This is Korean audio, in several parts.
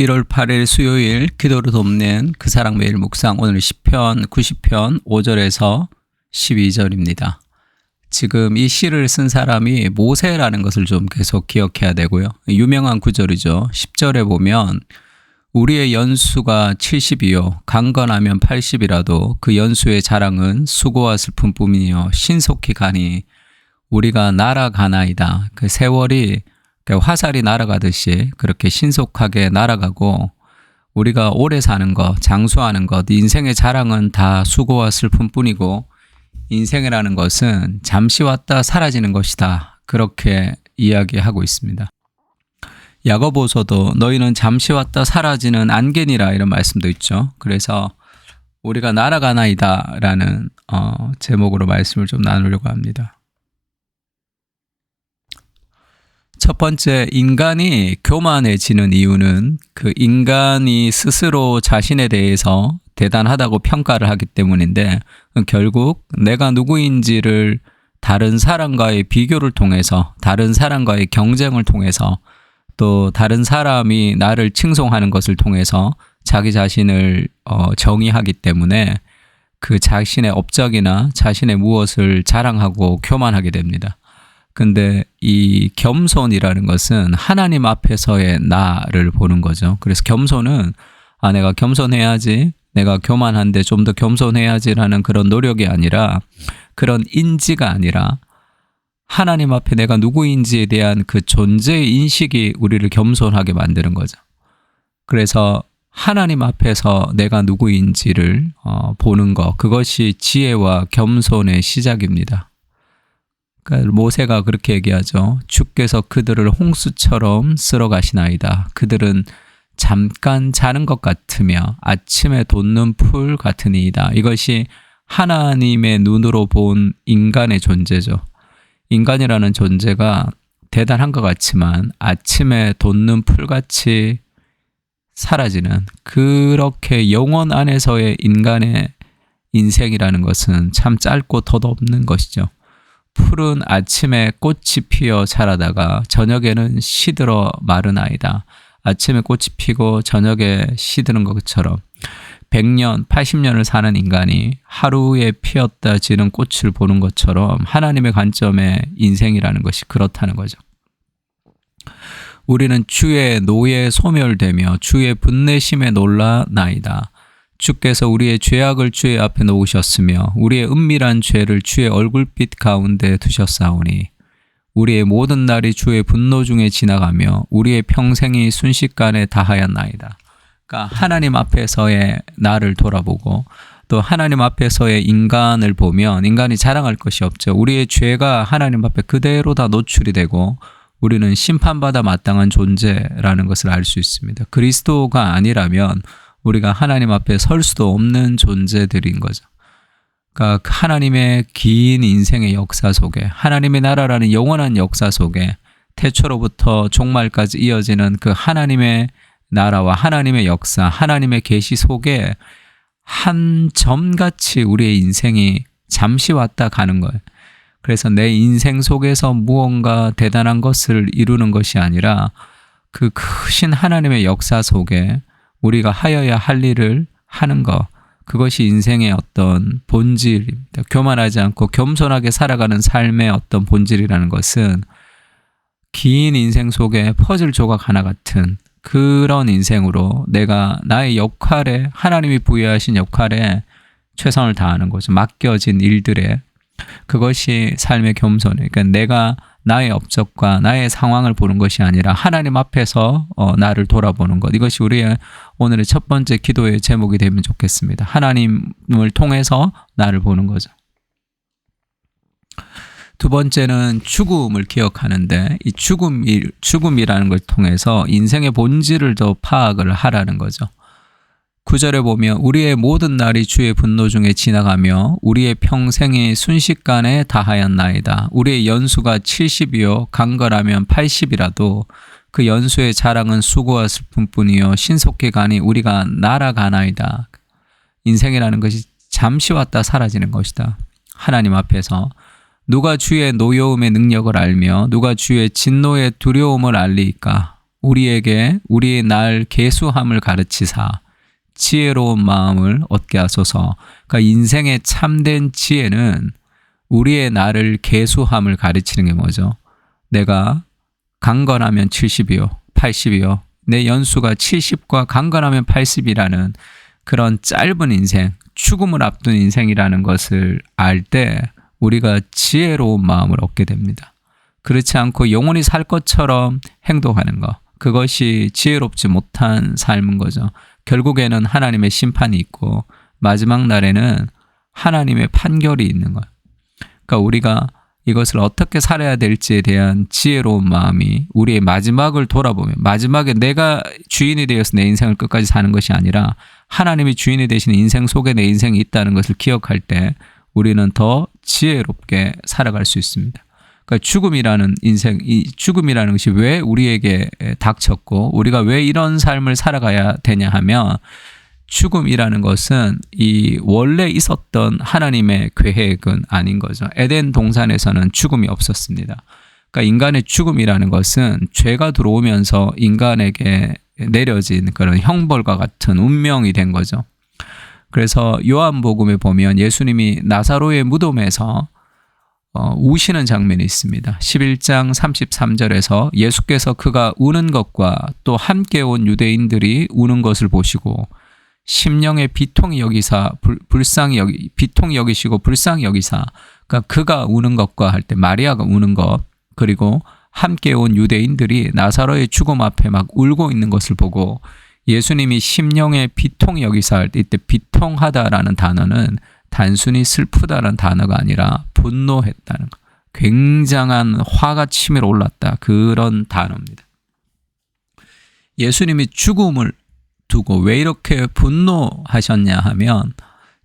1월 8일 수요일 기도를 돕는 그 사랑 매일 묵상, 오늘 시편 90편 5절에서 12절입니다. 지금 이 시를 쓴 사람이 모세라는 것을 좀 계속 기억해야 되고요. 유명한 구절이죠. 10절에 보면 우리의 연수가 70이요 강건하면 80이라도 그 연수의 자랑은 수고와 슬픔뿐이요 신속히 가니 우리가 날아가나이다. 그 세월이 화살이 날아가듯이 그렇게 신속하게 날아가고 우리가 오래 사는 것, 장수하는 것, 인생의 자랑은 다 수고와 슬픔뿐이고 인생이라는 것은 잠시 왔다 사라지는 것이다. 그렇게 이야기하고 있습니다. 야고보서도 너희는 잠시 왔다 사라지는 안개니라 이런 말씀도 있죠. 그래서 우리가 날아가나이다 라는 제목으로 말씀을 좀 나누려고 합니다. 첫 번째, 인간이 교만해지는 이유는 그 인간이 스스로 자신에 대해서 대단하다고 평가를 하기 때문인데 결국 내가 누구인지를 다른 사람과의 비교를 통해서, 다른 사람과의 경쟁을 통해서, 또 다른 사람이 나를 칭송하는 것을 통해서 자기 자신을 정의하기 때문에 그 자신의 업적이나 자신의 무엇을 자랑하고 교만하게 됩니다. 근데 이 겸손이라는 것은 하나님 앞에서의 나를 보는 거죠. 그래서 겸손은 내가 겸손해야지, 내가 교만한데 좀 더 겸손해야지라는 그런 노력이 아니라, 그런 인지가 아니라 하나님 앞에 내가 누구인지에 대한 그 존재의 인식이 우리를 겸손하게 만드는 거죠. 그래서 하나님 앞에서 내가 누구인지를 보는 것, 그것이 지혜와 겸손의 시작입니다. 그러니까 모세가 그렇게 얘기하죠. 주께서 그들을 홍수처럼 쓸어 가시나이다. 그들은 잠깐 자는 것 같으며 아침에 돋는 풀 같으니이다. 이것이 하나님의 눈으로 본 인간의 존재죠. 인간이라는 존재가 대단한 것 같지만 아침에 돋는 풀같이 사라지는, 그렇게 영원 안에서의 인간의 인생이라는 것은 참 짧고 덧없는 것이죠. 풀은 아침에 꽃이 피어 자라다가 저녁에는 시들어 마르나이다. 아침에 꽃이 피고 저녁에 시드는 것처럼 100년, 80년을 사는 인간이 하루에 피었다 지는 꽃을 보는 것처럼 하나님의 관점의 인생이라는 것이 그렇다는 거죠. 우리는 주의 노에 소멸되며 주의 분내심에 놀라나이다. 주께서 우리의 죄악을 주의 앞에 놓으셨으며 우리의 은밀한 죄를 주의 얼굴빛 가운데 두셨사오니 우리의 모든 날이 주의 분노 중에 지나가며 우리의 평생이 순식간에 다하였나이다. 그러니까 하나님 앞에서의 나를 돌아보고 또 하나님 앞에서의 인간을 보면 인간이 자랑할 것이 없죠. 우리의 죄가 하나님 앞에 그대로 다 노출이 되고 우리는 심판받아 마땅한 존재라는 것을 알 수 있습니다. 그리스도가 아니라면 우리가 하나님 앞에 설 수도 없는 존재들인 거죠. 그러니까 하나님의 긴 인생의 역사 속에, 하나님의 나라라는 영원한 역사 속에 태초로부터 종말까지 이어지는 그 하나님의 나라와 하나님의 역사, 하나님의 계시 속에 한 점같이 우리의 인생이 잠시 왔다 가는 거예요. 그래서 내 인생 속에서 무언가 대단한 것을 이루는 것이 아니라 그 크신 하나님의 역사 속에 우리가 하여야 할 일을 하는 것, 그것이 인생의 어떤 본질입니다. 교만하지 않고 겸손하게 살아가는 삶의 어떤 본질이라는 것은 긴 인생 속에 퍼즐 조각 하나 같은 그런 인생으로 내가 나의 역할에, 하나님이 부여하신 역할에 최선을 다하는 거죠. 맡겨진 일들에. 그것이 삶의 겸손이에요. 그러니까 내가 나의 업적과 나의 상황을 보는 것이 아니라 하나님 앞에서 나를 돌아보는 것. 이것이 우리의 오늘의 첫 번째 기도의 제목이 되면 좋겠습니다. 하나님을 통해서 나를 보는 거죠. 두 번째는 죽음을 기억하는데 이 죽음이라는 걸 통해서 인생의 본질을 더 파악을 하라는 거죠. 9절에 보면 우리의 모든 날이 주의 분노 중에 지나가며 우리의 평생이 순식간에 다하였나이다. 우리의 연수가 70이요 강건하면 80이라도 그 연수의 자랑은 수고와 슬픔뿐이요 신속히 가니 우리가 날아가나이다. 인생이라는 것이 잠시 왔다 사라지는 것이다. 하나님 앞에서 누가 주의 노여움의 능력을 알며 누가 주의 진노의 두려움을 알리이까? 우리에게 우리의 날 계수함을 가르치사 지혜로운 마음을 얻게 하소서. 그러니까 인생의 참된 지혜는 우리의 날을 계수함을 가르치는 게 뭐죠? 내가 강건하면 70이요, 80이요. 내 연수가 70과 강건하면 80이라는 그런 짧은 인생, 죽음을 앞둔 인생이라는 것을 알 때 우리가 지혜로운 마음을 얻게 됩니다. 그렇지 않고 영원히 살 것처럼 행동하는 것, 그것이 지혜롭지 못한 삶인 거죠. 결국에는 하나님의 심판이 있고 마지막 날에는 하나님의 판결이 있는 거예요. 그러니까 우리가 이것을 어떻게 살아야 될지에 대한 지혜로운 마음이 우리의 마지막을 돌아보면, 마지막에 내가 주인이 되어서 내 인생을 끝까지 사는 것이 아니라 하나님이 주인이 되시는 인생 속에 내 인생이 있다는 것을 기억할 때 우리는 더 지혜롭게 살아갈 수 있습니다. 그러니까 죽음이라는 인생, 이 죽음이라는 것이 왜 우리에게 닥쳤고 우리가 왜 이런 삶을 살아가야 되냐 하면, 죽음이라는 것은 이 원래 있었던 하나님의 계획은 아닌 거죠. 에덴 동산에서는 죽음이 없었습니다. 그러니까 인간의 죽음이라는 것은 죄가 들어오면서 인간에게 내려진 그런 형벌과 같은 운명이 된 거죠. 그래서 요한복음에 보면 예수님이 나사로의 무덤에서 우시는 장면이 있습니다. 11장 33절에서 예수께서 그가 우는 것과 또 함께 온 유대인들이 우는 것을 보시고 심령의 비통이 여기사 비통이 여기시고 불쌍히 여기사, 그러니까 그가 우는 것과 할 때 마리아가 우는 것, 그리고 함께 온 유대인들이 나사로의 죽음 앞에 막 울고 있는 것을 보고 예수님이 심령의 비통이 여기사 할 때, 이때 비통하다라는 단어는 단순히 슬프다라는 단어가 아니라 분노했다는 것, 굉장한 화가 치밀어 올랐다, 그런 단어입니다. 예수님이 죽음을 두고 왜 이렇게 분노하셨냐 하면,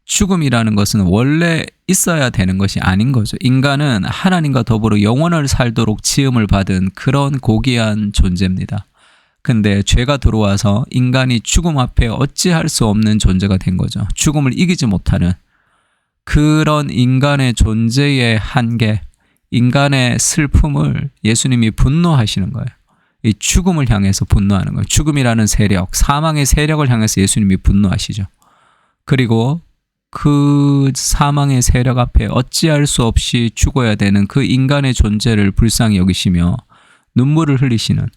죽음이라는 것은 원래 있어야 되는 것이 아닌 거죠. 인간은 하나님과 더불어 영원을 살도록 지음을 받은 그런 고귀한 존재입니다. 근데 죄가 들어와서 인간이 죽음 앞에 어찌할 수 없는 존재가 된 거죠. 죽음을 이기지 못하는 그런 인간의 존재의 한계, 인간의 슬픔을 예수님이 분노하시는 거예요. 이 죽음을 향해서 분노하는 거예요. 죽음이라는 세력, 사망의 세력을 향해서 예수님이 분노하시죠. 그리고 그 사망의 세력 앞에 어찌할 수 없이 죽어야 되는 그 인간의 존재를 불쌍히 여기시며 눈물을 흘리시는,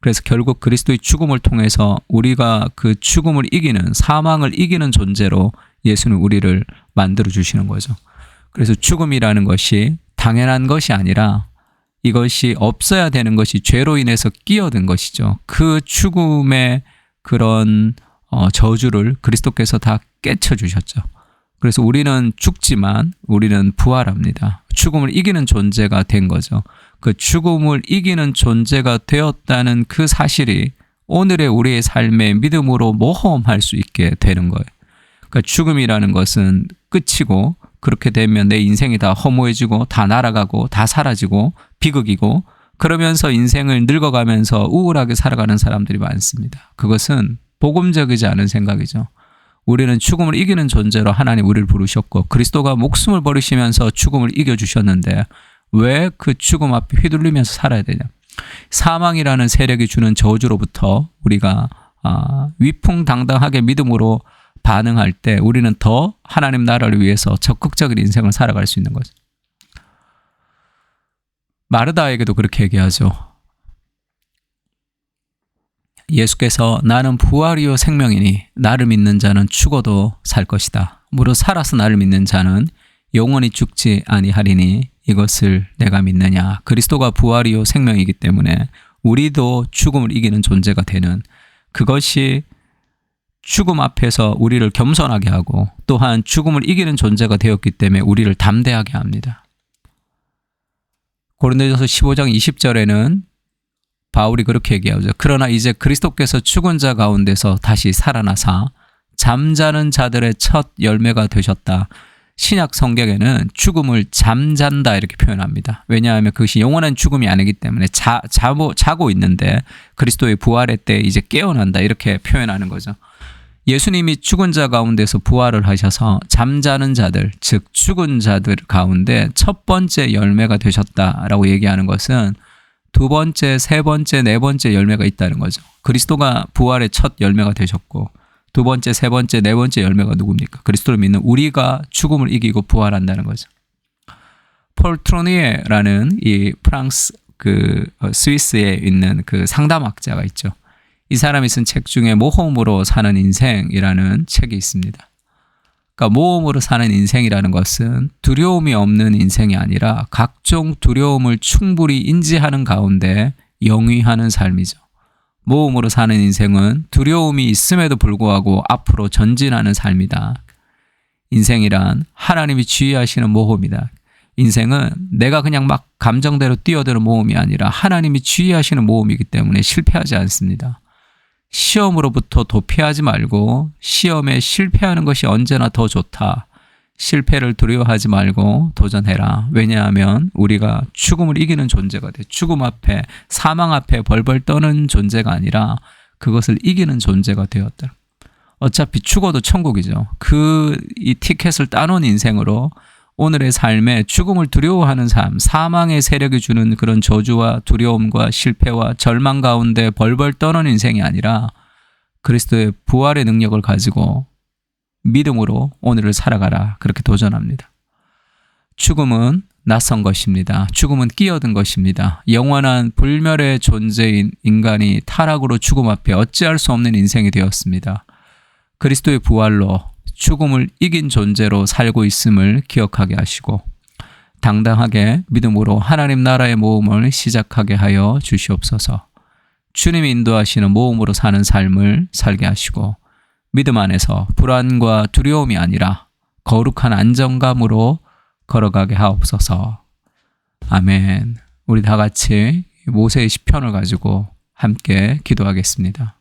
그래서 결국 그리스도의 죽음을 통해서 우리가 그 죽음을 이기는, 사망을 이기는 존재로 예수는 우리를 만들어 주시는 거죠. 그래서 죽음이라는 것이 당연한 것이 아니라 이것이 없어야 되는 것이 죄로 인해서 끼어든 것이죠. 그 죽음의 그런 저주를 그리스도께서 다 깨쳐주셨죠. 그래서 우리는 죽지만 우리는 부활합니다. 죽음을 이기는 존재가 된 거죠. 그 죽음을 이기는 존재가 되었다는 그 사실이 오늘의 우리의 삶의 믿음으로 모험할 수 있게 되는 거예요. 그러니까 죽음이라는 것은 끝이고, 그렇게 되면 내 인생이 다 허무해지고 다 날아가고 다 사라지고 비극이고, 그러면서 인생을 늙어가면서 우울하게 살아가는 사람들이 많습니다. 그것은 복음적이지 않은 생각이죠. 우리는 죽음을 이기는 존재로 하나님 우리를 부르셨고 그리스도가 목숨을 버리시면서 죽음을 이겨주셨는데 왜 그 죽음 앞에 휘둘리면서 살아야 되냐. 사망이라는 세력이 주는 저주로부터 우리가 위풍당당하게 믿음으로 반응할 때 우리는 더 하나님 나라를 위해서 적극적인 인생을 살아갈 수 있는 거죠. 마르다에게도 그렇게 얘기하죠. 예수께서 나는 부활이요 생명이니 나를 믿는 자는 죽어도 살 것이다. 무릇 살아서 나를 믿는 자는 영원히 죽지 아니하리니 이것을 내가 믿느냐. 그리스도가 부활이요 생명이기 때문에 우리도 죽음을 이기는 존재가 되는, 그것이 죽음 앞에서 우리를 겸손하게 하고 또한 죽음을 이기는 존재가 되었기 때문에 우리를 담대하게 합니다. 고린도전서 15장 20절에는 바울이 그렇게 얘기하죠. 그러나 이제 그리스도께서 죽은 자 가운데서 다시 살아나사 잠자는 자들의 첫 열매가 되셨다. 신약 성경에는 죽음을 잠잔다 이렇게 표현합니다. 왜냐하면 그것이 영원한 죽음이 아니기 때문에 자고 있는데 그리스도의 부활의 때 이제 깨어난다 이렇게 표현하는 거죠. 예수님이 죽은 자 가운데서 부활을 하셔서 잠자는 자들, 즉 죽은 자들 가운데 첫 번째 열매가 되셨다라고 얘기하는 것은 두 번째, 세 번째, 네 번째 열매가 있다는 거죠. 그리스도가 부활의 첫 열매가 되셨고 두 번째, 세 번째, 네 번째 열매가 누굽니까? 그리스도를 믿는 우리가 죽음을 이기고 부활한다는 거죠. 폴 트로니에라는 이 프랑스 스위스에 있는 그 상담학자가 있죠. 이 사람이 쓴 책 중에 모험으로 사는 인생이라는 책이 있습니다. 그러니까 모험으로 사는 인생이라는 것은 두려움이 없는 인생이 아니라 각종 두려움을 충분히 인지하는 가운데 영위하는 삶이죠. 모험으로 사는 인생은 두려움이 있음에도 불구하고 앞으로 전진하는 삶이다. 인생이란 하나님이 지휘하시는 모험이다. 인생은 내가 그냥 막 감정대로 뛰어드는 모험이 아니라 하나님이 지휘하시는 모험이기 때문에 실패하지 않습니다. 시험으로부터 도피하지 말고 시험에 실패하는 것이 언제나 더 좋다. 실패를 두려워하지 말고 도전해라. 왜냐하면 우리가 죽음을 이기는 존재가 돼. 죽음 앞에, 사망 앞에 벌벌 떠는 존재가 아니라 그것을 이기는 존재가 되었다. 어차피 죽어도 천국이죠. 이 티켓을 따놓은 인생으로 오늘의 삶에 죽음을 두려워하는 삶, 사망의 세력이 주는 그런 저주와 두려움과 실패와 절망 가운데 벌벌 떠는 인생이 아니라 그리스도의 부활의 능력을 가지고 믿음으로 오늘을 살아가라. 그렇게 도전합니다. 죽음은 낯선 것입니다. 죽음은 끼어든 것입니다. 영원한 불멸의 존재인 인간이 타락으로 죽음 앞에 어찌할 수 없는 인생이 되었습니다. 그리스도의 부활로 죽음을 이긴 존재로 살고 있음을 기억하게 하시고 당당하게 믿음으로 하나님 나라의 모험을 시작하게 하여 주시옵소서. 주님이 인도하시는 모험으로 사는 삶을 살게 하시고 믿음 안에서 불안과 두려움이 아니라 거룩한 안정감으로 걸어가게 하옵소서. 아멘. 우리 다 같이 모세의 시편을 가지고 함께 기도하겠습니다.